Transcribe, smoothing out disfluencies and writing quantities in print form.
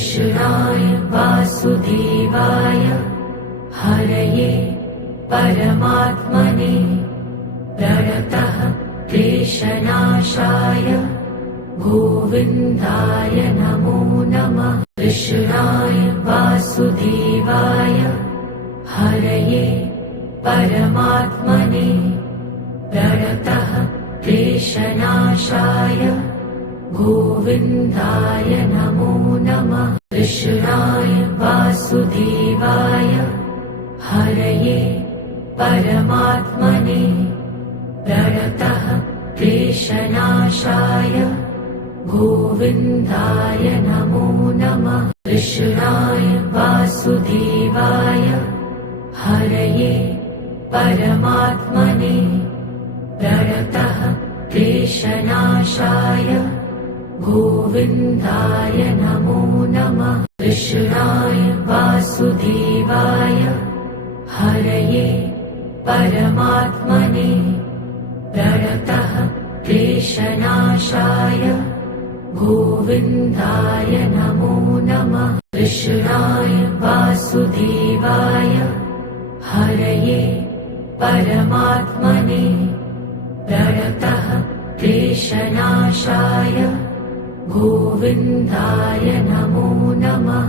कृष्णाय वासुदेवाय हरये परमात्मने प्रणतः क्लेशनाशाय गोविन्दाय नमो नमः। कृष्णाय वासुदेवाय हरये परमात्मने प्रणतः क्लेशनाशाय गोविन्दाय नमो नमः। कृष्णाय वासुदेवाय हरये परमात्मने प्रणतः क्लेशनाशाय गोविन्दाय नमो नमः। कृष्णाय वासुदेवाय हरये परमात्मने प्रणतः क्लेशनाशाय गोविन्दाय नमो नमः। कृष्णाय वासुदेवाय हरये परमात्मने प्रणतः क्लेशनाशाय गोविन्दाय नमो नमः। कृष्णाय वासुदेवाय हरये परमात्मने प्रणतः क्लेशनाशाय गोविन्दाय नमो नमः।